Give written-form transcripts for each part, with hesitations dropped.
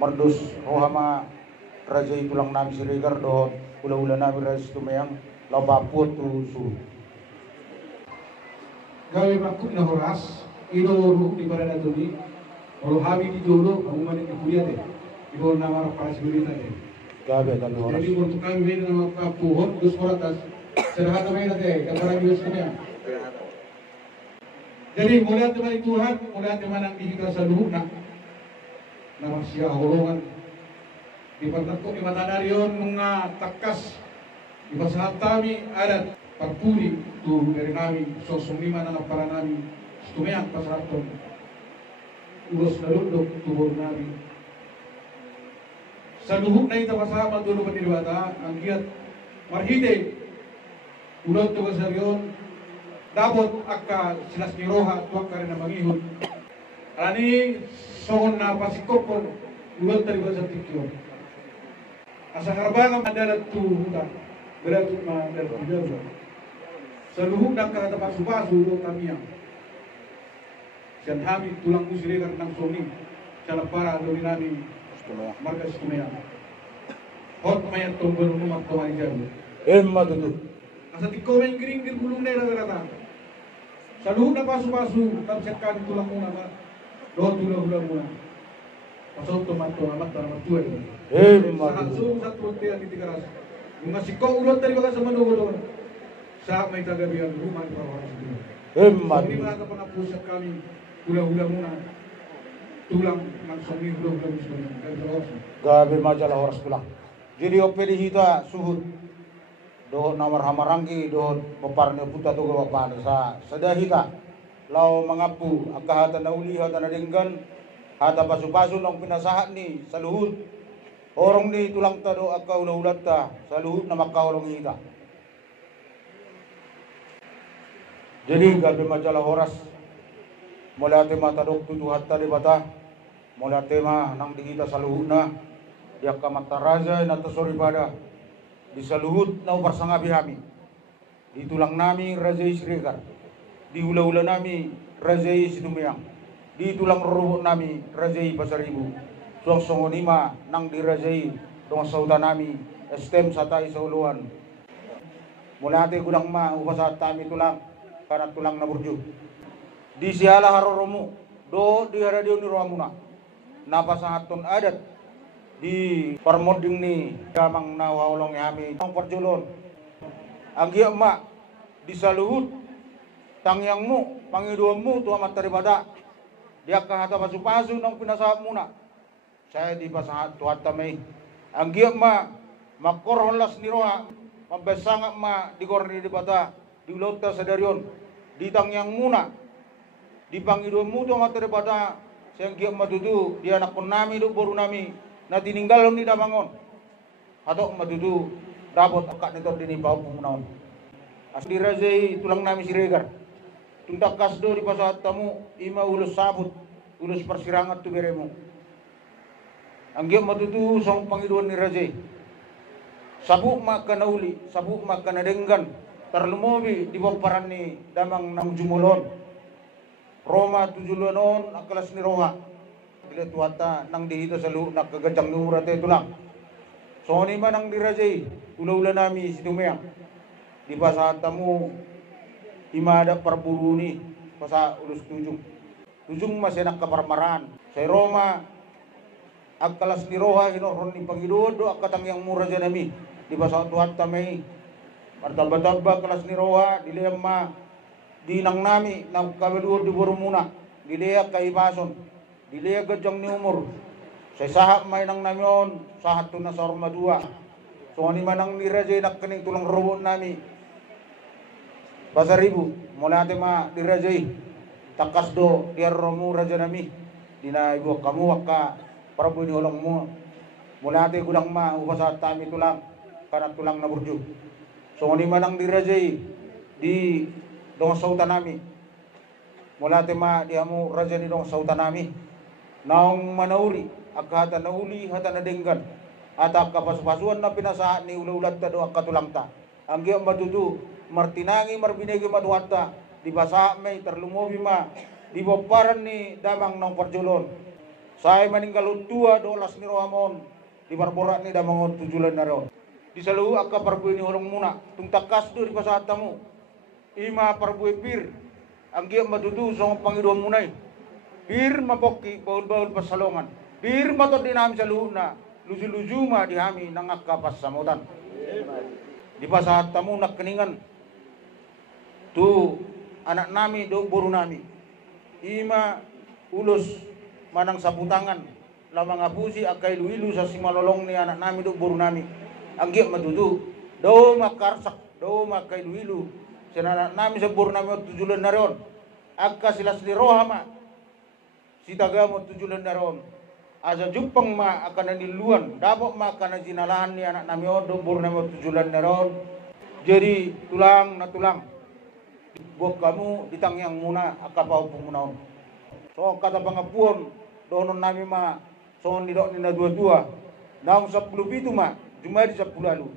Mardus rohama raja itulang nami Siregar do ula-ula nami raja tumeyang labaput tu su. Gawe makut na horas ino ruh di pada natuni kalau habi di dulu kamu mana di kuliah deh ibu nama para sebenarnya deh. Gawe kan horas. Jadi untuk kami ini nama kapuhon dus horas sederhana main deh kapal di sebenarnya. Jadi mulai teman Tuhan mulai teman yang kita seluruh nama sia holongan di pertakuk di mata darion mengatakas di pasal kami ada parpuri tu dari kami sosok lima nama para nabi setumeak pasal ton urus nalundok tubur nabi saluhuk na ita pasama dulu pendirbata ang giat marhide ulot tu kasarion dabot akka silas ni roha tuak karena mangihun ani songon na pasikopon ulot tari basa tikyo asa karbangan adalah tu hutan berarti ma dari tidak seluruh dan kata pasu-pasu do kami yang sian kami tulang kusire kan nang soni salah para dominani marga Situmaya hot mayat tombol rumah kemari jauh Emma tutu. asa tikomen gering gulung ne rata-rata seluruh dan pasu-pasu kapsekan tulang muna do tulang muna pasal tomato amat amat tua Emma sangat tutu. satu tiga di tiga ras ngasih kau ulot dari bagas sama dogo saat may tagabihan rumah di bawah sini. Emma Ini tutu. mga kapangapusap kami hula-hula muna tulang ng songi hula-hula muna. Gawe majalah horas pulang. Jadi opedi hita suhut do namar hamarangki do paparne puta to bapane sa sada hita lau mangapu akahata nauli hata nadenggan hata pasu-pasu nang pinasahat ni sa luhut orong ni tulang ta do akka ula-ulat ta sa luhut na makaulong hita. Jadi gabi majalah horas mula tema tadok tutuhat tadi bata mula tema nang digita sa luhut na dia kamata raja na tasori pada di saluhut na uparsangabi kami di tulang nami raja Siregar di ula-ula nami raja Situmeyang di tulang rurubuk nami raja Pasaribu suang songonima nang di raja dong sauta nami estem satai sauluan mulate gudang ma upasat kami tulang karena tulang na burju di siala haroromu do di radio ni roamuna napasangaton adat di parmoding ni kamang nawawalong yami ang parjulon ang mak di saluhut tangyangmu pangiduanmu tu amat taribada dia kahata pasu-pasu nang pinasahap muna saya di pasahat tuhat tamay ang mak makorholas ni roha mabesangak ma di korni di bata di ulota sadarion di tangyang muna di pangiduanmu tu amat taribada sayang mak dudu dia anak nami do boru nami na tininggalon ni damangon atau madudu dapat akak nito dini bau pumunaon asli razai tulang nami Siregar tundak kasdo di pasat tamu ima ulus sabut ulus persirangat tu beremu anggiam madudu song pangiduan ni razai sabuk maka nauli sabuk maka nadenggan terlumobi di bamparan ni damang nang jumulon Roma tujuluanon akalas ni roha bila tuata nang dihito sa lu nakagajang numura te tulang so ni man ang dirajay ula-ula nami Situmeyang di pasat tamu imada parburu ni pasa ulus tujung masih nak kaparmaran sa Roma agkalas ni roha hinoron ni Pangidodo akatang yang mura nami di pasat tuata may martaba-taba kalas ni roha diliyam ma dinang nami na kabaluod di burumuna diliyak kaibason diliya gajang ni umur sa sahap may nang namyon sahat to na sa Roma 2 so ani manang nirajay nakkaning tulang robot nami Pasaribu mula ate ma dirajay takas do diar romu raja nami dina ibu kamu waka prabu ni ulang mo mula ate gudang ma upasa tami tulang karena tulang na burju so ani manang dirajay di dong sauta nami mula ate ma diamu raja ni dong sauta nami naong manauri akata nauli hata nadenggan ata kapasupasuan na pinasahan ni ula-ulat ta do akatulang ta ang giya madudu martinangi marbinegi maduata di basa may terlumobi ma di baparan ni damang nang parjulon Saya meninggal tua dolas ni rohamon di barborak ni damangon tujulan na ron. Di salu akka parbuy ni hulong muna tung takas do di pasatamu. Ima parbuy pir ang giya madudu sa pangiduan munay. Bir mapoki baul-baul pasalongan. Bir matod din namin sa luhuna. Luju-lujuma di hami nang akka pasamutan. Di pasatamu nakkeningan. Tu anak nami do buru nami. Ima ulus manang saputangan lamang apusi akay luilu sa simalolong ni anak nami do buru nami anggi madudu do makarsak do makay luilu sa anak nami sa buru nami tujulan na ron agka sila sliroha ma si taga mo tujulan na ron asa jupang ma akan naniluan dapat ma akan jinalahan ni anak nami do buru nami tujulan na ron jadi tulang na tulang buat kamu ditangyang muna akapau pumunaon so kata pangapuon donon nami ma so nidok ni na dua-dua naung 10 itu ma jumadi 10 lalu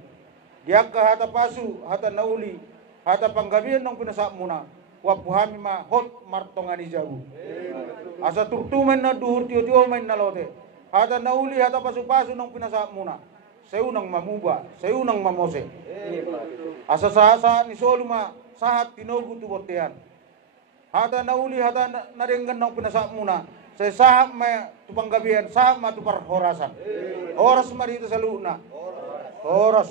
dia ka hata pasu hata nauli hata panggabian nang pinasak muna wapuhami ma hot martongani jauh asa turtumen na duhur tio-tio main na lote hata nauli hata pasu-pasu nang pinasak muna seu nang mamuba seu nang mamose asa sa ni solu ma sahat tinogu tu botean hata nauli hata narenggan nang pinasak muna saya sahab ma tupang gabihan sahab ma tupar horasan horas mari itu saluna horas